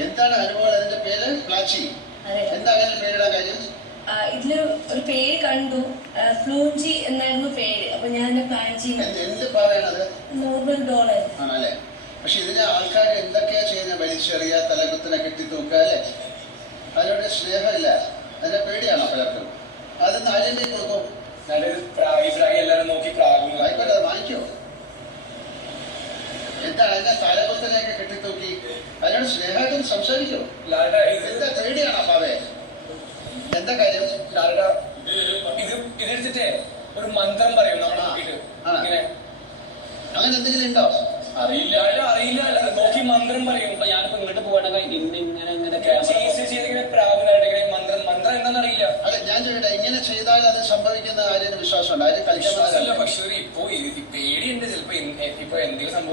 എന്താണ് അനുഭവം? അതിന്റെ പേര് പ്ലാച്ചി. എന്താ അങ്ങനെ പേരിടാൻ കാര്യം? ഇതില് ഒരു പേര് കണ്ടു, ഫ്ലൂഞ്ചി എന്നായിരുന്നു പേര്. അപ്പൊ ഞാൻ പ്ലാൻ ചെയ്യുന്നത് എന്ത് പാവയാണത്? $100 ആണല്ലേ? പക്ഷെ ഇതിന് ആൾക്കാർ എന്തൊക്കെയാ ചെയ്യുന്നത്? വലിച്ചെറിയ, തലകുത്തിനെ കെട്ടിത്തൂക്കുക അല്ലേ? അതിനോട് സ്നേഹമില്ല, അതിന്റെ പേടിയാണോ പലർക്കും? അതൊന്ന് ആര്യന്റെ കൊടുക്കും. എല്ലാരും നോക്കി ആയിക്കോട്ടെ, അത് വാങ്ങിക്കോ. എന്താണ് അതിന്റെ തലകുത്തിനെയൊക്കെ കെട്ടിത്തൂക്കി? അതിനോട് സ്നേഹമായിട്ടും സംസാരിക്കോ? എന്താ പേടിയാണോ പാവേ? എന്താ കാര്യം? ഇതെടുത്തിട്ടേ ഒരു മന്ത്രം പറയും നമ്മളെ നോക്കിട്ട്. അങ്ങനെ എന്തെങ്കിലും ഉണ്ടോ? അറിയില്ല നോക്കി മന്ത്രം പറയും. ഞാനിപ്പോ ഇങ്ങോട്ട് പോകണമെങ്കിൽ ഇങ്ങനെ മന്ത്രം എന്താണെന്നറിയില്ല. അതെ, ഞാൻ ചോദിക്കട്ടെ, ഇങ്ങനെ ചെയ്താൽ അത് സംഭവിക്കുന്ന ആരും വിശ്വാസമുണ്ട്? ആരും കളിക്കാൻ പക്ഷേ ഇപ്പൊ പേടിയുണ്ട്. ചിലപ്പോ ഇപ്പൊ എന്തെങ്കിലും സംഭവിക്കും.